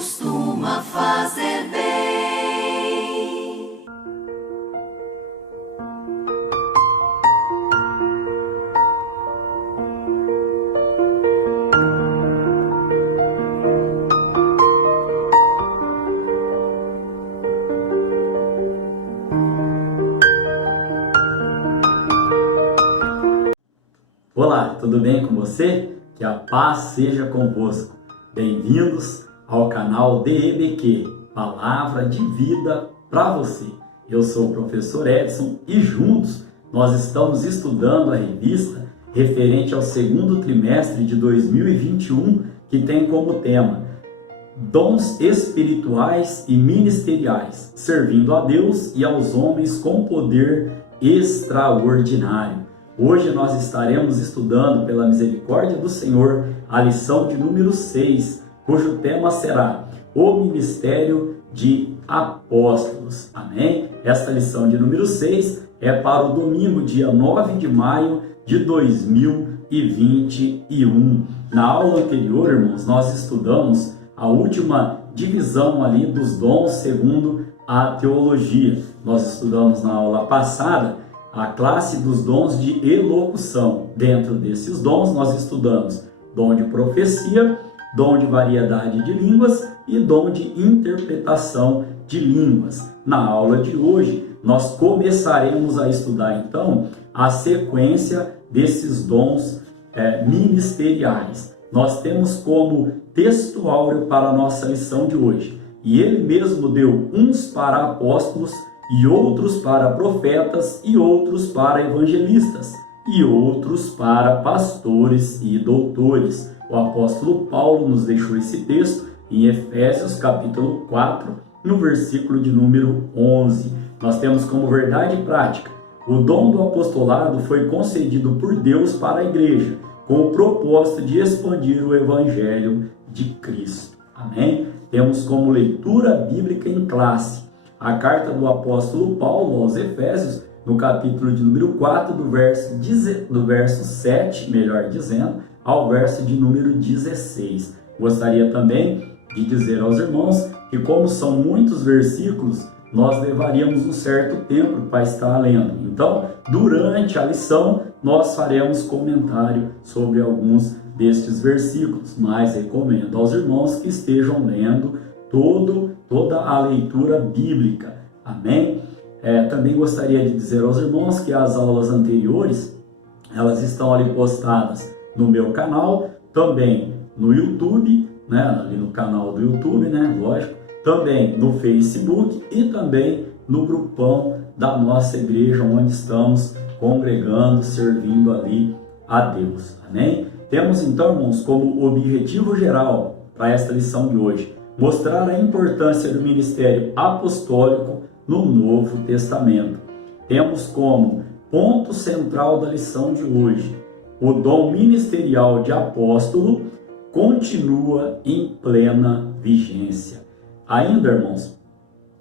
costuma fazer bem. Olá, tudo bem com você? Que a paz seja convosco. Bem-vindos ao canal DEBQ, Palavra de Vida para você. Eu sou o professor Edson e juntos nós estamos estudando a revista referente ao segundo trimestre de 2021, que tem como tema Dons espirituais e ministeriais, servindo a Deus e aos homens com poder extraordinário. Hoje nós estaremos estudando, pela misericórdia do Senhor, a lição de número 6, cujo tema será o Ministério de Apóstolos. Amém? Esta lição de número 6 é para o domingo, dia 9 de maio de 2021. Na aula anterior, irmãos, nós estudamos a última divisão ali dos dons segundo a teologia. Nós estudamos na aula passada a classe dos dons de elocução. Dentro desses dons, nós estudamos dom de profecia, dom de variedade de línguas e dom de interpretação de línguas. Na aula de hoje, nós começaremos a estudar, então, a sequência desses dons ministeriais. Nós temos como texto áureo para a nossa lição de hoje. E ele mesmo deu uns para apóstolos, e outros para profetas, e outros para evangelistas, e outros para pastores e doutores. O apóstolo Paulo nos deixou esse texto em Efésios capítulo 4, no versículo de número 11. Nós temos como verdade prática: o dom do apostolado foi concedido por Deus para a igreja, com o propósito de expandir o evangelho de Cristo. Amém? Temos como leitura bíblica em classe a carta do apóstolo Paulo aos Efésios, no capítulo de número 4, do verso 7, melhor dizendo, ao verso de número 16. Gostaria também de dizer aos irmãos que, como são muitos versículos, nós levaríamos um certo tempo para estar lendo. Então, durante a lição, nós faremos comentário sobre alguns destes versículos, mas recomendo aos irmãos que estejam lendo toda a leitura bíblica. Amém? Também gostaria de dizer aos irmãos que as aulas anteriores, elas estão ali postadas no meu canal, também no YouTube, né? Ali no canal do YouTube, né? Lógico, também no Facebook e também no grupão da nossa igreja, onde estamos congregando, servindo ali a Deus. Amém? Temos então, irmãos, como objetivo geral para esta lição de hoje, mostrar a importância do ministério apostólico no Novo Testamento. Temos como ponto central da lição de hoje: o dom ministerial de apóstolo continua em plena vigência. Ainda, irmãos,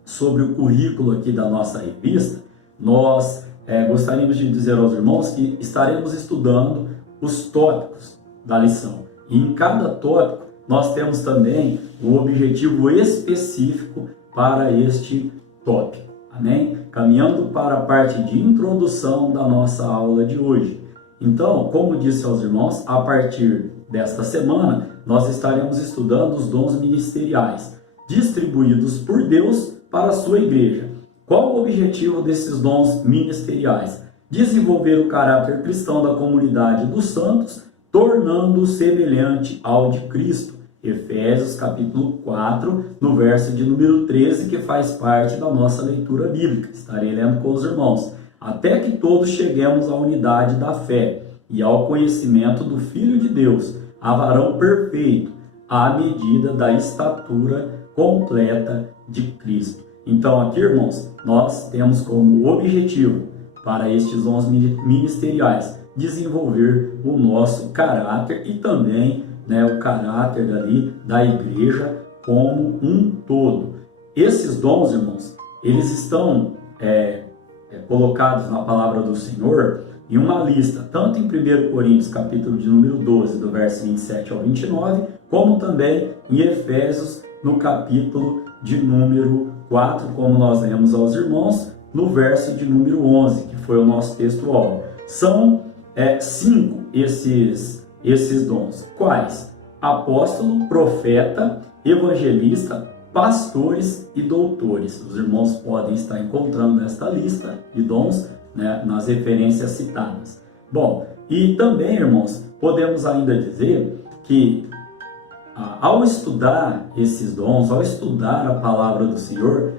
sobre o currículo aqui da nossa revista, nós gostaríamos de dizer aos irmãos que estaremos estudando os tópicos da lição. E em cada tópico, nós temos também o objetivo específico para este tópico. Amém? Caminhando para a parte de introdução da nossa aula de hoje. Então, como disse aos irmãos, a partir desta semana, nós estaremos estudando os dons ministeriais, distribuídos por Deus para a sua igreja. Qual o objetivo desses dons ministeriais? Desenvolver o caráter cristão da comunidade dos santos, tornando-o semelhante ao de Cristo. Efésios capítulo 4, no verso de número 13, que faz parte da nossa leitura bíblica. Estarei lendo com os irmãos. Até que todos cheguemos à unidade da fé e ao conhecimento do Filho de Deus, a varão perfeito, à medida da estatura completa de Cristo. Então aqui, irmãos, nós temos como objetivo para estes dons ministeriais desenvolver o nosso caráter e também o caráter ali da igreja como um todo. Esses dons, irmãos, eles estão colocados na palavra do Senhor em uma lista, tanto em 1 Coríntios, capítulo de número 12, do verso 27 ao 29, como também em Efésios, no capítulo de número 4, como nós lemos aos irmãos, no verso de número 11, que foi o nosso texto-alvo. São 5 esses dons. Quais? Apóstolo, profeta, evangelista, pastores e doutores. Os irmãos podem estar encontrando esta lista de dons, né, nas referências citadas. Bom, e também, irmãos, podemos ainda dizer que ao estudar esses dons, ao estudar a palavra do Senhor,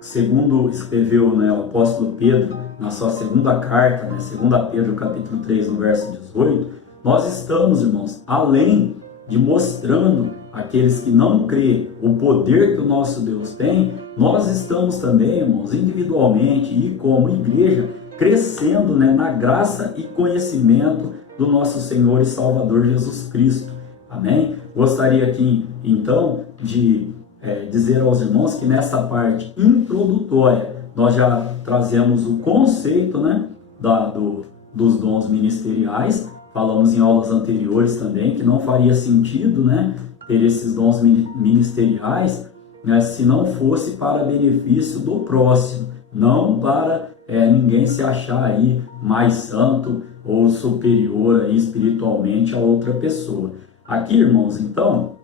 segundo escreveu, né, o apóstolo Pedro na sua segunda carta, né, 2 Pedro capítulo 3, no verso 18, nós estamos, irmãos, além de mostrando àqueles que não crêem o poder que o nosso Deus tem, nós estamos também, irmãos, individualmente e como igreja, crescendo, né, na graça e conhecimento do nosso Senhor e Salvador Jesus Cristo. Amém? Gostaria aqui, então, de dizer aos irmãos que nessa parte introdutória nós já trazemos o conceito, né, dos dons ministeriais. Falamos em aulas anteriores também que não faria sentido, né, ter esses dons ministeriais, né, se não fosse para benefício do próximo, não para ninguém se achar aí mais santo ou superior aí espiritualmente a outra pessoa. Aqui, irmãos, então,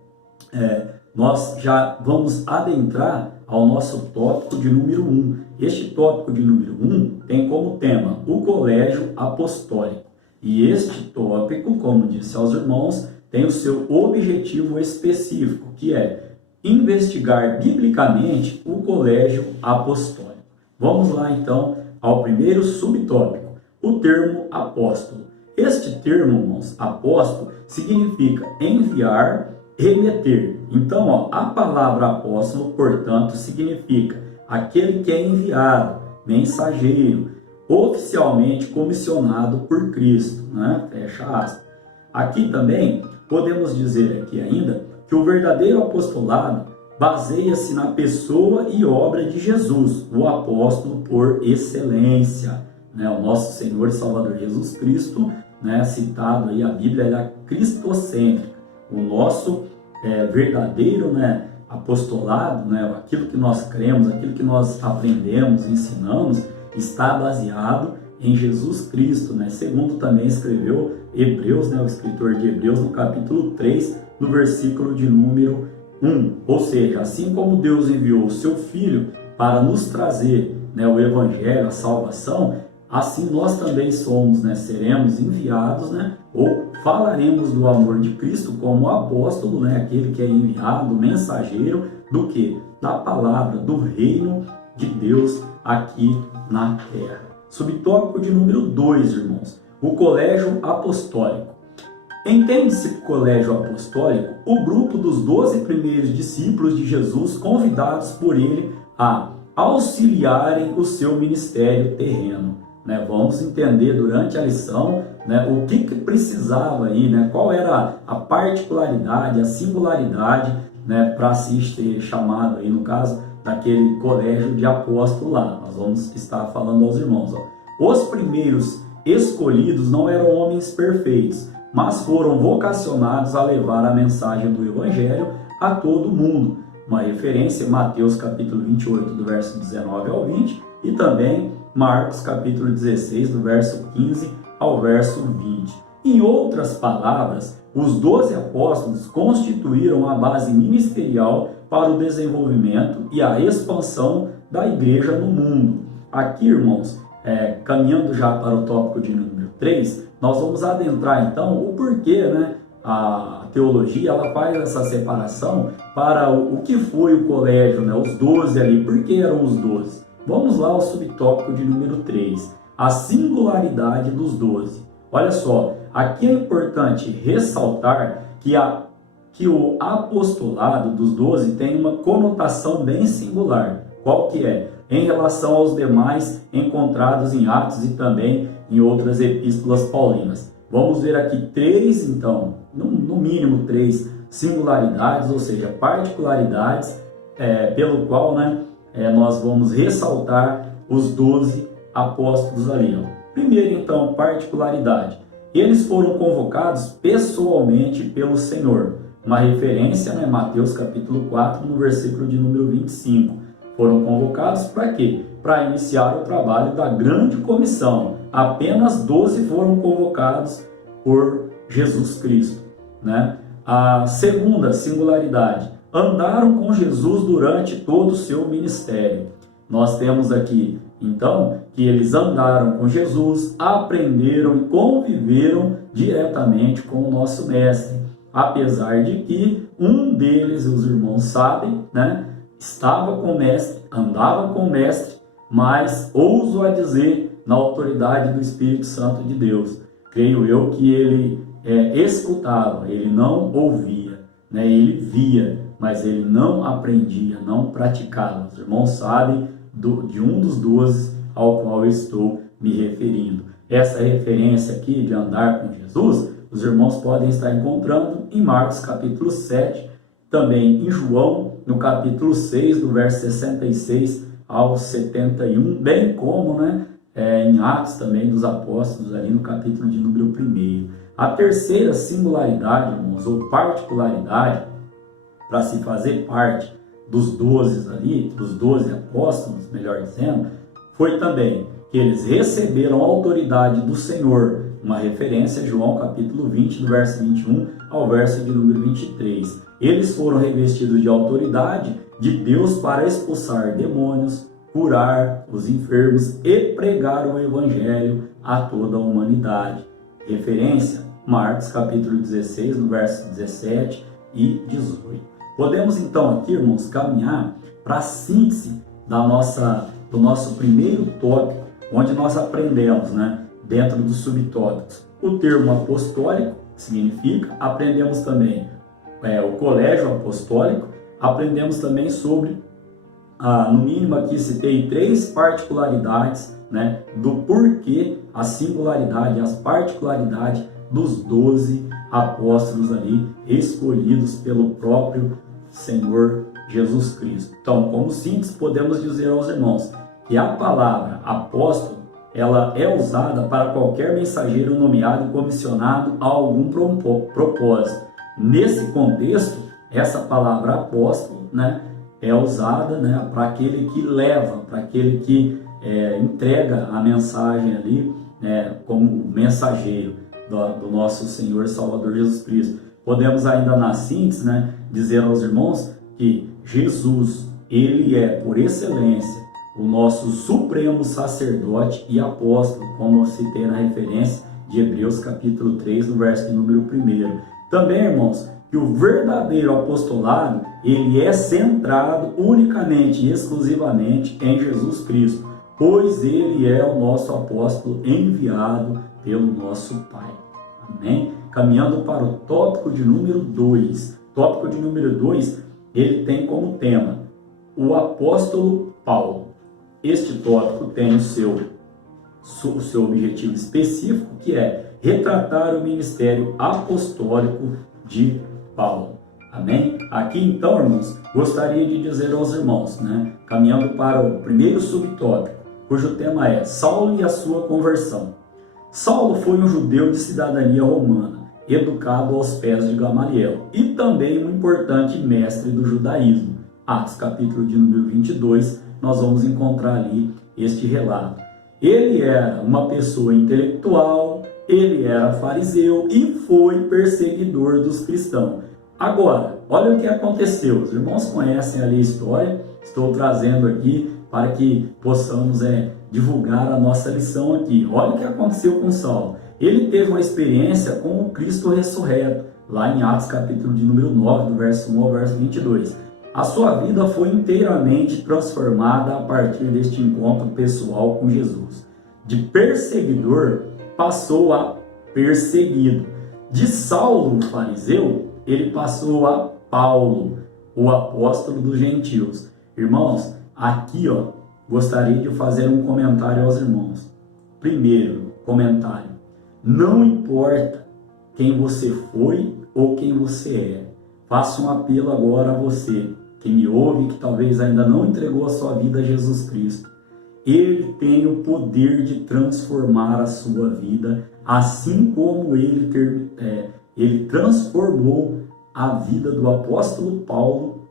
nós já vamos adentrar ao nosso tópico de número 1. Este tópico de número 1 tem como tema o colégio apostólico. E este tópico, como disse aos irmãos, tem o seu objetivo específico, que é investigar biblicamente o colégio apostólico. Vamos lá, então, ao primeiro subtópico, o termo apóstolo. Este termo, irmãos, apóstolo, significa enviar, remeter. Então, a palavra apóstolo, portanto, significa aquele que é enviado, mensageiro, oficialmente comissionado por Cristo, né? Fecha aspas. Aqui também podemos dizer aqui ainda que o verdadeiro apostolado baseia-se na pessoa e obra de Jesus, o apóstolo por excelência, né? O nosso Senhor e Salvador Jesus Cristo, né? Citado aí, a Bíblia é cristocêntrica. O nosso verdadeiro, né, apostolado, né, aquilo que nós cremos, aquilo que nós aprendemos, ensinamos, está baseado em Jesus Cristo, né? Segundo também escreveu Hebreus, né, o escritor de Hebreus, no capítulo 3, no versículo de número 1. Ou seja, assim como Deus enviou o seu Filho para nos trazer, né, o Evangelho, a salvação, assim nós também somos, né, seremos enviados, né, ou falaremos do amor de Cristo como apóstolo, né, aquele que é enviado, mensageiro do que? Da palavra, do reino de Deus aqui na terra. Subtópico de número 2, irmãos, o colégio apostólico. Entende-se por colégio apostólico o grupo dos 12 primeiros discípulos de Jesus convidados por ele a auxiliarem o seu ministério terreno. Né? Vamos entender durante a lição, né, o que precisava aí, né, qual era a particularidade, a singularidade, né, para se ter chamado aí, no caso, daquele colégio de apóstolo lá. Nós vamos estar falando aos irmãos. Os primeiros escolhidos não eram homens perfeitos, mas foram vocacionados a levar a mensagem do Evangelho a todo mundo. Uma referência, Mateus capítulo 28, do verso 19 ao 20, e também Marcos capítulo 16, do verso 15 ao verso 20. Em outras palavras, os 12 apóstolos constituíram a base ministerial para o desenvolvimento e a expansão da igreja no mundo. Aqui, irmãos, caminhando já para o tópico de número 3, nós vamos adentrar então o porquê, né? A teologia ela faz essa separação para o que foi o colégio, né? Os 12 ali, por que eram os 12? Vamos lá ao subtópico de número 3, a singularidade dos 12. Olha só, aqui é importante ressaltar que o apostolado dos 12 tem uma conotação bem singular. Qual que é? Em relação aos demais encontrados em Atos e também em outras epístolas paulinas. Vamos ver aqui três, então, no mínimo três singularidades, ou seja, particularidades, pelo qual, né, nós vamos ressaltar os 12 apóstolos ali. Primeiro, então, particularidade. Eles foram convocados pessoalmente pelo Senhor. Uma referência, né, Mateus capítulo 4, no versículo de número 25. Foram convocados para quê? Para iniciar o trabalho da grande comissão. Apenas 12 foram convocados por Jesus Cristo, né? A segunda singularidade, andaram com Jesus durante todo o seu ministério. Nós temos aqui, então, que eles andaram com Jesus, aprenderam e conviveram diretamente com o nosso Mestre. Apesar de que um deles, os irmãos sabem, né, estava com o Mestre, andava com o Mestre, mas ouso a dizer, na autoridade do Espírito Santo de Deus, creio eu que ele escutava, ele não ouvia, né, ele via, mas ele não aprendia, não praticava. Os irmãos sabem de um dos 12 ao qual eu estou me referindo. Essa referência aqui de andar com Jesus, os irmãos podem estar encontrando em Marcos capítulo 7, também em João, no capítulo 6, do verso 66 ao 71, bem como, né, em Atos também dos Apóstolos, ali no capítulo de número 1. A terceira singularidade, irmãos, ou particularidade, para se fazer parte dos 12 ali, dos 12 apóstolos, melhor dizendo, foi também que eles receberam a autoridade do Senhor, uma referência a João capítulo 20, do verso 21 ao verso de número 23. Eles foram revestidos de autoridade de Deus para expulsar demônios, curar os enfermos e pregar o evangelho a toda a humanidade. Referência, Marcos capítulo 16, no verso 17 e 18. Podemos então aqui, irmãos, caminhar para a síntese do nosso primeiro tópico, onde nós aprendemos, né, dentro dos subtópicos, o termo apostólico, que significa, aprendemos também o colégio apostólico, aprendemos também sobre, no mínimo aqui citei 3 particularidades, né, do porquê a singularidade, as particularidades dos 12 apóstolos ali, escolhidos pelo próprio Senhor Jesus Cristo. Então, como síntese, podemos dizer aos irmãos que a palavra apóstolo, ela é usada para qualquer mensageiro nomeado e comissionado a algum propósito. Nesse contexto, essa palavra apóstolo, né, é usada, né, para aquele que leva, para aquele que entrega a mensagem ali, como mensageiro do nosso Senhor e Salvador Jesus Cristo. Podemos ainda na síntese, né, dizer aos irmãos que Jesus, ele é por excelência o nosso supremo sacerdote e apóstolo, como eu citei na referência de Hebreus capítulo 3, no verso de número 1. Também, irmãos, que o verdadeiro apostolado, ele é centrado unicamente e exclusivamente em Jesus Cristo, pois ele é o nosso apóstolo enviado pelo nosso Pai. Amém? Caminhando para o tópico de número 2. Tópico de número 2, ele tem como tema o apóstolo Paulo. Este tópico tem o seu objetivo específico, que é retratar o ministério apostólico de Paulo. Amém? Aqui então, irmãos, gostaria de dizer aos irmãos, né, caminhando para o primeiro subtópico, cujo tema é Saulo e a sua conversão. Saulo foi um judeu de cidadania romana, educado aos pés de Gamaliel, e também um importante mestre do judaísmo. Atos capítulo de número 22, nós vamos encontrar ali este relato. Ele era uma pessoa intelectual, ele era fariseu e foi perseguidor dos cristãos. Agora, olha o que aconteceu. Os irmãos conhecem ali a história, estou trazendo aqui para que possamos divulgar a nossa lição aqui. Olha o que aconteceu com Saulo. Ele teve uma experiência com o Cristo ressurreto, lá em Atos capítulo de número 9, do verso 1 ao verso 22. A sua vida foi inteiramente transformada a partir deste encontro pessoal com Jesus. De perseguidor, passou a perseguido. De Saulo, o fariseu, ele passou a Paulo, o apóstolo dos gentios. Irmãos, aqui gostaria de fazer um comentário aos irmãos. Primeiro, comentário. Não importa quem você foi ou quem você é. Faço um apelo agora a você, que me ouve, que talvez ainda não entregou a sua vida a Jesus Cristo. Ele tem o poder de transformar a sua vida, assim como ele transformou a vida do apóstolo Paulo,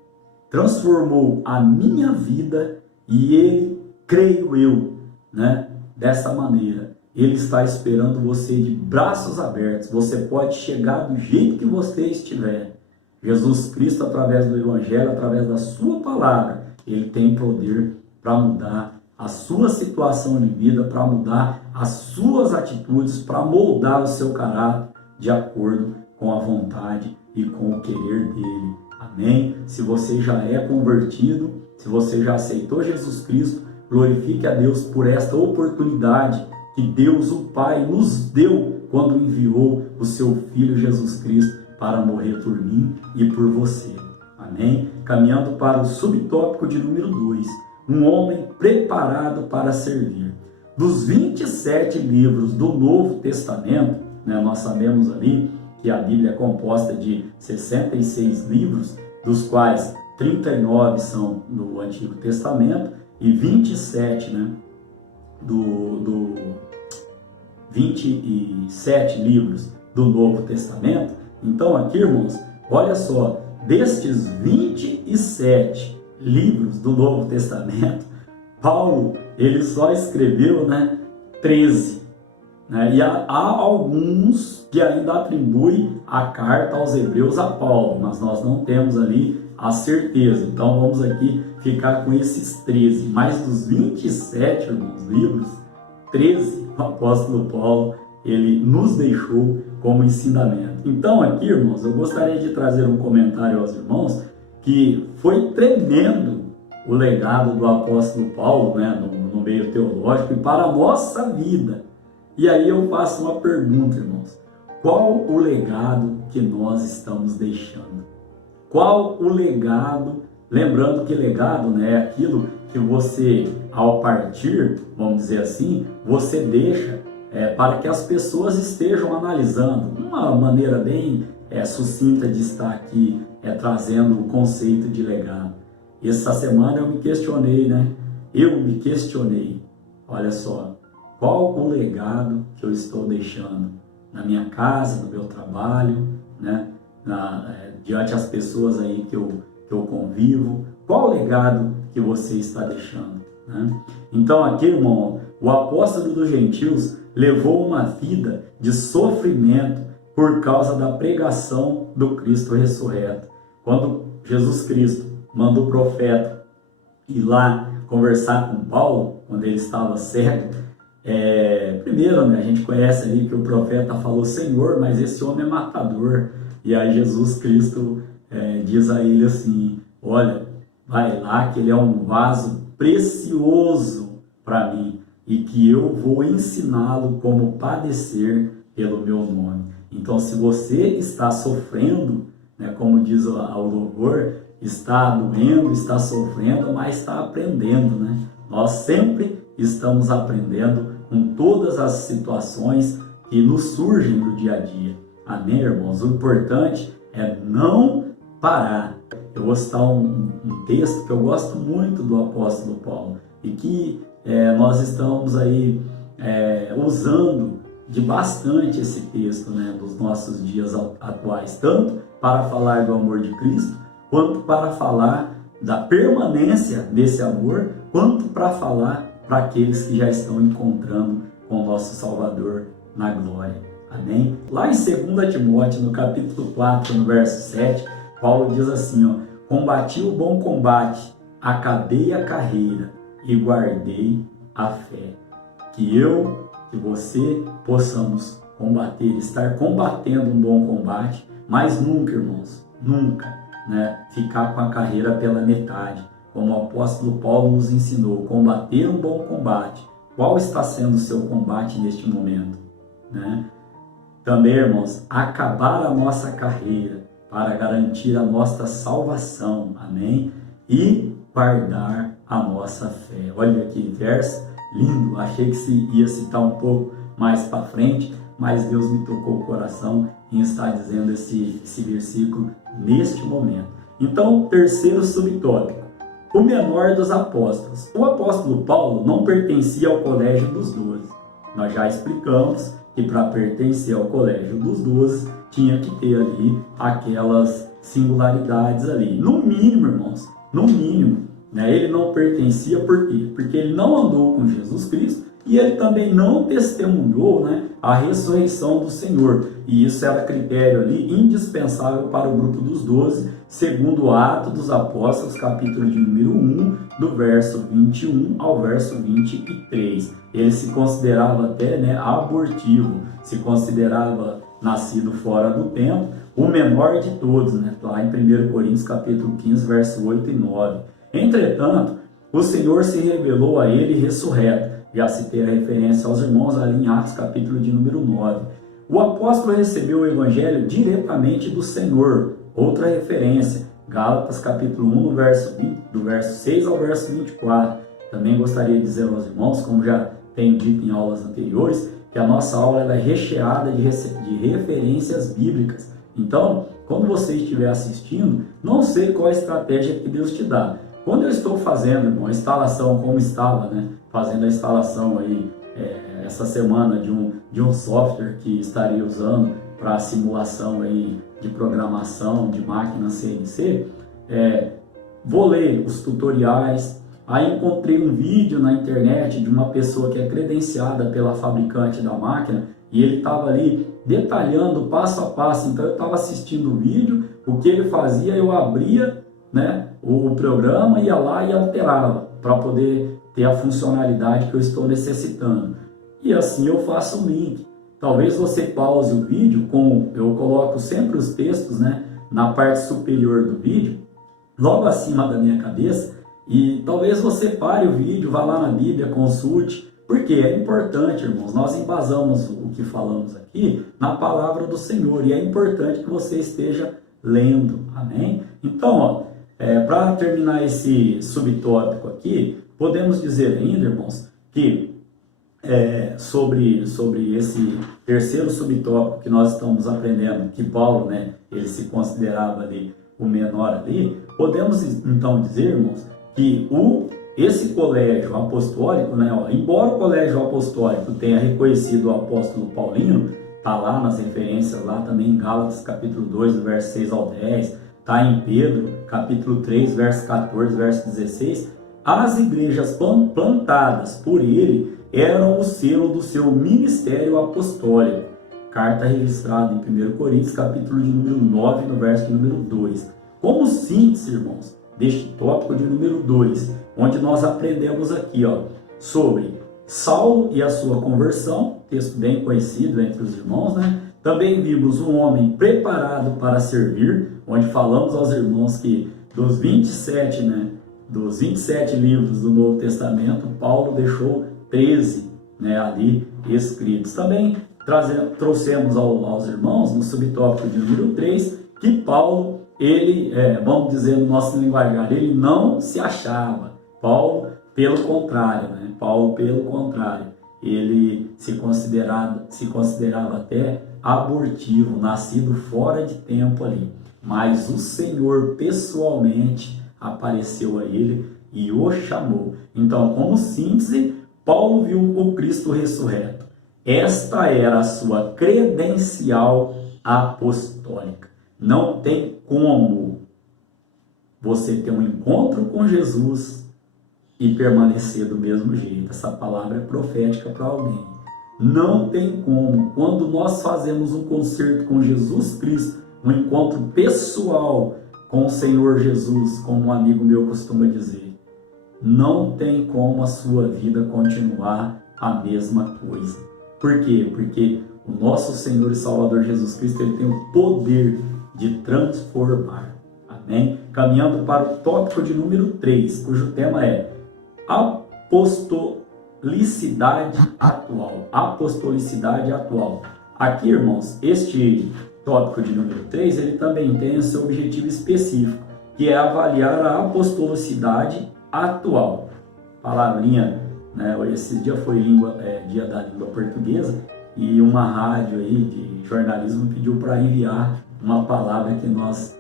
transformou a minha vida, e ele, creio eu, né, dessa maneira, ele está esperando você de braços abertos. Você pode chegar do jeito que você estiver. Jesus Cristo, através do Evangelho, através da sua palavra, ele tem poder para mudar a sua situação de vida, para mudar as suas atitudes, para moldar o seu caráter de acordo com a vontade e com o querer dele. Amém? Se você já é convertido, se você já aceitou Jesus Cristo, glorifique a Deus por esta oportunidade que Deus, o Pai, nos deu quando enviou o seu Filho Jesus Cristo para morrer por mim e por você. Amém? Caminhando para o subtópico de número 2, um homem preparado para servir. Dos 27 livros do Novo Testamento, né, nós sabemos ali que a Bíblia é composta de 66 livros, dos quais 39 são do Antigo Testamento e 27, né, 27 livros do Novo Testamento. Então aqui, irmãos, olha só, destes 27 livros do Novo Testamento, Paulo, ele só escreveu, 13. E há alguns que ainda atribuem a carta aos Hebreus a Paulo, mas nós não temos ali a certeza. Então vamos aqui ficar com esses 13. Mas dos 27, irmãos, livros, 13 o apóstolo Paulo, ele nos deixou como ensinamento. Então aqui, irmãos, eu gostaria de trazer um comentário aos irmãos que foi tremendo o legado do apóstolo Paulo, no meio teológico e para a nossa vida. E aí eu faço uma pergunta, irmãos: qual o legado que nós estamos deixando? Qual o legado? Lembrando que legado, é aquilo que você, ao partir, vamos dizer assim, você deixa para que as pessoas estejam analisando. Uma maneira bem sucinta de estar aqui trazendo o conceito de legado. Essa semana eu me questionei, olha só, qual o legado que eu estou deixando na minha casa, no meu trabalho, diante das pessoas aí que eu convivo? Qual o legado que você está deixando? Então aqui, irmão, o apóstolo dos gentios levou uma vida de sofrimento por causa da pregação do Cristo ressurreto. Quando Jesus Cristo mandou o profeta ir lá conversar com Paulo, quando ele estava cego, primeiro, a gente conhece ali que o profeta falou: Senhor, mas esse homem é matador. E aí Jesus Cristo diz a ele assim: olha, vai lá que ele é um vaso precioso para mim e que eu vou ensiná-lo como padecer pelo meu nome. Então, se você está sofrendo, como diz o louvor, está doendo, está sofrendo, mas está aprendendo, Nós sempre estamos aprendendo com todas as situações que nos surgem no dia a dia. Amém, irmãos? O importante é não parar. Eu vou citar um texto que eu gosto muito do apóstolo Paulo e que nós estamos aí usando de bastante esse texto, dos nossos dias atuais, tanto para falar do amor de Cristo, quanto para falar da permanência desse amor, quanto para falar para aqueles que já estão encontrando com o nosso Salvador na glória. Amém? Lá em 2 Timóteo, no capítulo 4, no verso 7, Paulo diz assim: combati o bom combate, acabei a carreira e guardei a fé. Que você possamos combater, estar combatendo um bom combate, mas nunca, irmãos, nunca, ficar com a carreira pela metade. Como o apóstolo Paulo nos ensinou, combater um bom combate. Qual está sendo o seu combate neste momento? Também, irmãos, acabar a nossa carreira para garantir a nossa salvação. Amém? E guardar a nossa fé. Olha que verso lindo. Achei que se ia citar um pouco mais para frente, mas Deus me tocou o coração em estar dizendo esse versículo neste momento. Então, terceiro subtópico: o menor dos apóstolos. O apóstolo Paulo não pertencia ao colégio dos 12. Nós já explicamos que para pertencer ao colégio dos 12 tinha que ter ali aquelas singularidades ali. No mínimo, irmãos, no mínimo, né? Ele não pertencia, por quê? Porque ele não andou com Jesus Cristo e ele também não testemunhou, né, a ressurreição do Senhor. E isso era critério ali indispensável para o grupo dos 12, segundo o Atos dos Apóstolos, capítulo de número 1, do verso 21 ao verso 23. Ele se considerava até, né, abortivo, se considerava nascido fora do tempo, o menor de todos, né, lá em 1 Coríntios capítulo 15, verso 8 e 9. Entretanto, o Senhor se revelou a ele ressurreto. Já citei a referência aos irmãos ali em Atos capítulo de número 9. O apóstolo recebeu o evangelho diretamente do Senhor. Outra referência, Gálatas capítulo 1, do verso 6 ao verso 24. Também gostaria de dizer aos irmãos, como já tenho dito em aulas anteriores, que a nossa aula ela é recheada de referências bíblicas. Então, quando você estiver assistindo, não sei qual a estratégia que Deus te dá. Quando eu estou fazendo, irmão, a instalação, como estava, né? Fazendo a instalação aí essa semana de um software que estaria usando para simulação aí de programação de máquina CNC, vou ler os tutoriais. Aí encontrei um vídeo na internet de uma pessoa que é credenciada pela fabricante da máquina e ele estava ali detalhando passo a passo. Então eu estava assistindo o vídeo, o que ele fazia, eu abria, né, o programa, ia lá e alterava para poder ter a funcionalidade que eu estou necessitando. E assim eu faço um link. Talvez você pause o vídeo, eu coloco sempre os textos, né, na parte superior do vídeo, logo acima da minha cabeça, e talvez você pare o vídeo, vá lá na Bíblia, consulte, porque é importante, irmãos, nós embasamos o que falamos aqui na palavra do Senhor, e é importante que você esteja lendo, amém? Então, para terminar esse subtópico aqui, podemos dizer ainda, irmãos, que sobre esse terceiro subtópico que nós estamos aprendendo, que Paulo, né, ele se considerava ali o menor ali, podemos então dizer, irmãos, que esse colégio apostólico, né, embora o colégio apostólico tenha reconhecido o apóstolo Paulino, está lá nas referências, lá também em Gálatas capítulo 2, do verso 6 ao 10, está em Pedro capítulo 3, verso 14, verso 16, as igrejas plantadas por ele eram o selo do seu ministério apostólico. Carta registrada em 1 Coríntios, capítulo de número 9, no verso de número 2. Como síntese, irmãos, deste tópico de número 2, onde nós aprendemos aqui, sobre Saulo e a sua conversão, texto bem conhecido entre os irmãos, né? Também vimos um homem preparado para servir, onde falamos aos irmãos que dos 27 livros do Novo Testamento, Paulo deixou 13, né, ali escritos. Também trouxemos aos irmãos, no subtópico de número 3, que Paulo, ele, vamos dizer no nosso linguajar, ele não se achava. Paulo, pelo contrário, né? Paulo, pelo contrário, ele se considerava até abortivo, nascido fora de tempo ali. Mas o Senhor pessoalmente apareceu a ele e o chamou. Então, como síntese, Paulo viu o Cristo ressurreto. Esta era a sua credencial apostólica. Não tem como você ter um encontro com Jesus e permanecer do mesmo jeito. Essa palavra é profética para alguém. Não tem como. Quando nós fazemos um concerto com Jesus Cristo, um encontro pessoal com o Senhor Jesus, como um amigo meu costuma dizer, não tem como a sua vida continuar a mesma coisa. Por quê? Porque o nosso Senhor e Salvador Jesus Cristo, ele tem o poder de transformar. Amém? Caminhando para o tópico de número 3, cujo tema é apostolicidade atual. Apostolicidade atual. Aqui, irmãos, este tópico de número 3, ele também tem o seu objetivo específico, que é avaliar a apostolicidade atual. Palavrinha, né? Esse dia foi dia da língua portuguesa, e uma rádio aí de jornalismo pediu para enviar uma palavra que nós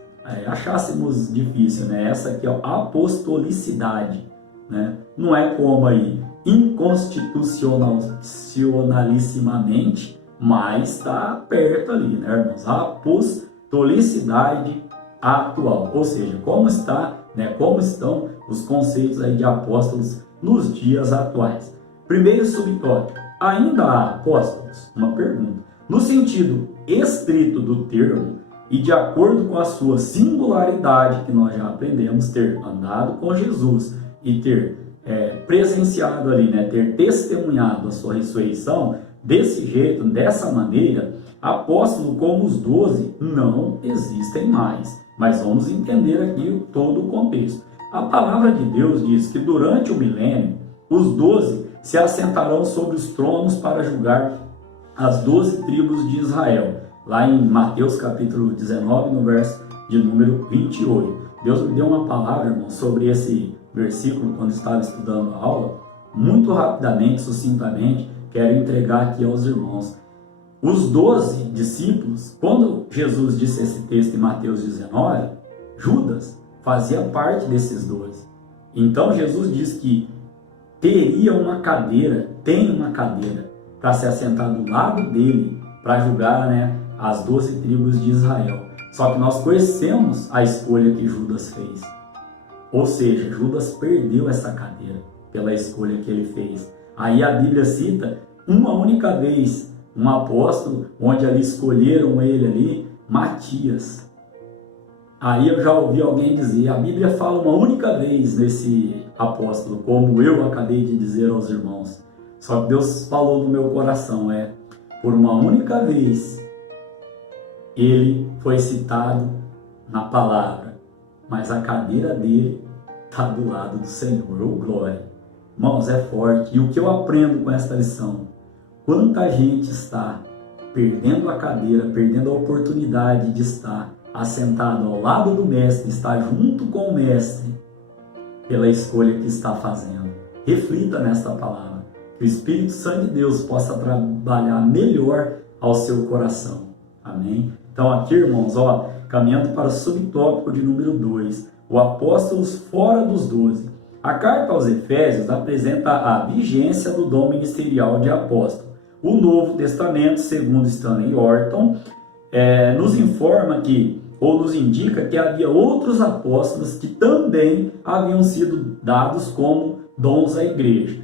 achássemos difícil, né? Essa aqui é a apostolicidade, né? Não é como aí inconstitucionalissimamente, mas está perto ali, né, irmãos? A apostolicidade atual, ou seja, como está, né? Como estão os conceitos aí de apóstolos nos dias atuais. Primeiro subtópico: ainda há apóstolos? Uma pergunta. No sentido estrito do termo e de acordo com a sua singularidade, que nós já aprendemos, ter andado com Jesus e ter presenciado ali, né, ter testemunhado a sua ressurreição, desse jeito, dessa maneira, apóstolo como os 12 não existem mais. Mas vamos entender aqui todo o contexto. A palavra de Deus diz que durante o milênio, os 12 se assentarão sobre os tronos para julgar as 12 tribos de Israel. Lá em Mateus capítulo 19, no verso de número 28. Deus me deu uma palavra, irmão, sobre esse versículo quando estava estudando a aula. Muito rapidamente, sucintamente, quero entregar aqui aos irmãos. Os 12 discípulos, quando Jesus disse esse texto em Mateus 19, Judas fazia parte desses 12. Então Jesus diz que teria uma cadeira, tem uma cadeira, para se assentar do lado dele, para julgar, né, as 12 tribos de Israel. Só que nós conhecemos a escolha que Judas fez. Ou seja, Judas perdeu essa cadeira pela escolha que ele fez. Aí a Bíblia cita uma única vez um apóstolo, onde ali escolheram ele ali, Matias. Aí eu já ouvi alguém dizer, a Bíblia fala uma única vez nesse apóstolo, como eu acabei de dizer aos irmãos. Só que Deus falou no meu coração, por uma única vez, ele foi citado na palavra, mas a cadeira dele está do lado do Senhor, glória. Irmãos, é forte. E o que eu aprendo com esta lição? Quanta gente está perdendo a cadeira, perdendo a oportunidade de estar assentado ao lado do mestre, estar junto com o mestre, pela escolha que está fazendo. Reflita nesta palavra. Que o Espírito Santo de Deus possa trabalhar melhor ao seu coração. Amém? Então aqui, irmãos, caminhando para o subtópico de número 2, o apóstolos fora dos 12. A carta aos Efésios apresenta a vigência do dom ministerial de apóstolo. O Novo Testamento, segundo Stanley Orton, nos informa que, ou nos indica que havia outros apóstolos que também haviam sido dados como dons à igreja.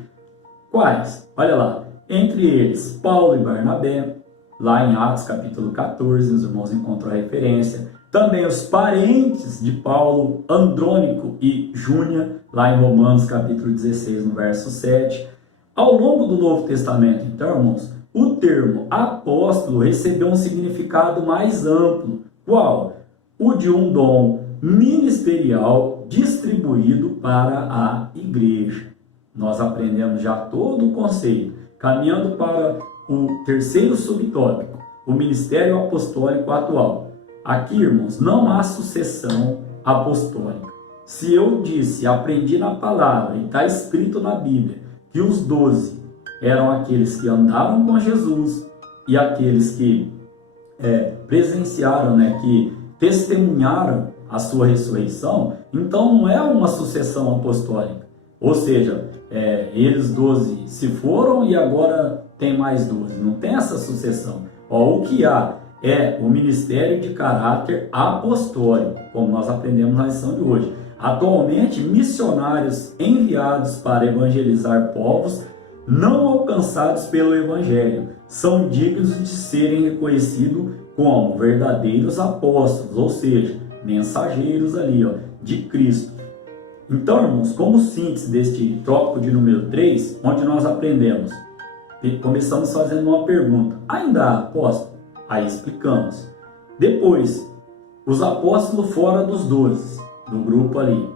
Quais? Olha lá, entre eles Paulo e Barnabé, lá em Atos capítulo 14, os irmãos encontram a referência. Também os parentes de Paulo, Andrônico e Júnia, lá em Romanos capítulo 16, no verso 7. Ao longo do Novo Testamento, então, irmãos, o termo apóstolo recebeu um significado mais amplo. Qual? O de um dom ministerial distribuído para a igreja. Nós aprendemos já todo o conceito. Caminhando para o terceiro subtópico, o ministério apostólico atual. Aqui, irmãos, não há sucessão apostólica. Se eu disse, aprendi na palavra, e está escrito na Bíblia, que os 12 eram aqueles que andaram com Jesus e aqueles que presenciaram, né, que testemunharam a sua ressurreição, então não é uma sucessão apostólica. Ou seja, eles 12 se foram e agora tem mais 12. Não tem essa sucessão. O que há é o ministério de caráter apostólico, como nós aprendemos na lição de hoje. Atualmente, missionários enviados para evangelizar povos não alcançados pelo Evangelho são dignos de serem reconhecidos como verdadeiros apóstolos, ou seja, mensageiros ali, de Cristo. Então, irmãos, como síntese deste tópico de número 3, onde nós aprendemos, começamos fazendo uma pergunta: ainda há apóstolo? Aí explicamos. Depois, os apóstolos fora dos 12, do grupo ali.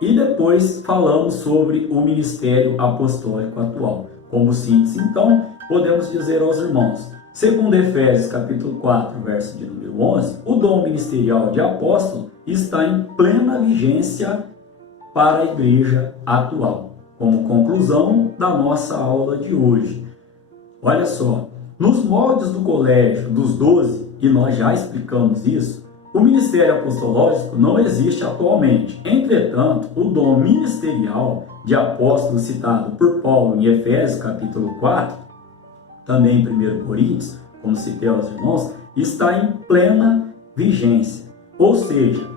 E depois falamos sobre o ministério apostólico atual. Como síntese, então, podemos dizer aos irmãos, segundo Efésios capítulo 4, verso de número 11, o dom ministerial de apóstolo está em plena vigência para a igreja atual. Como conclusão da nossa aula de hoje. Olha só, nos moldes do colégio dos 12, e nós já explicamos isso, O ministério apostológico não existe atualmente. Entretanto, o dom ministerial de apóstolo citado por Paulo em Efésios capítulo 4, também em 1 Coríntios, como citei aos irmãos, está em plena vigência. Ou seja,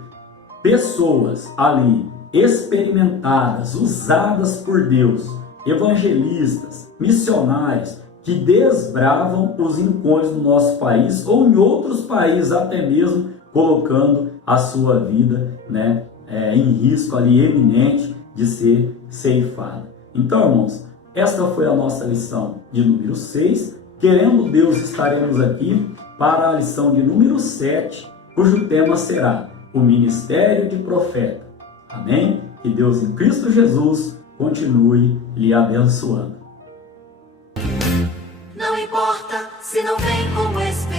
pessoas ali experimentadas, usadas por Deus, evangelistas, missionários, que desbravam os rincões do nosso país ou em outros países até mesmo, colocando a sua vida, em risco ali eminente de ser ceifada. Então, irmãos, esta foi a nossa lição de número 6. Querendo Deus, estaremos aqui para a lição de número 7, cujo tema será o ministério de profeta. Amém? Que Deus em Cristo Jesus continue lhe abençoando. Não importa se não vem como espírito.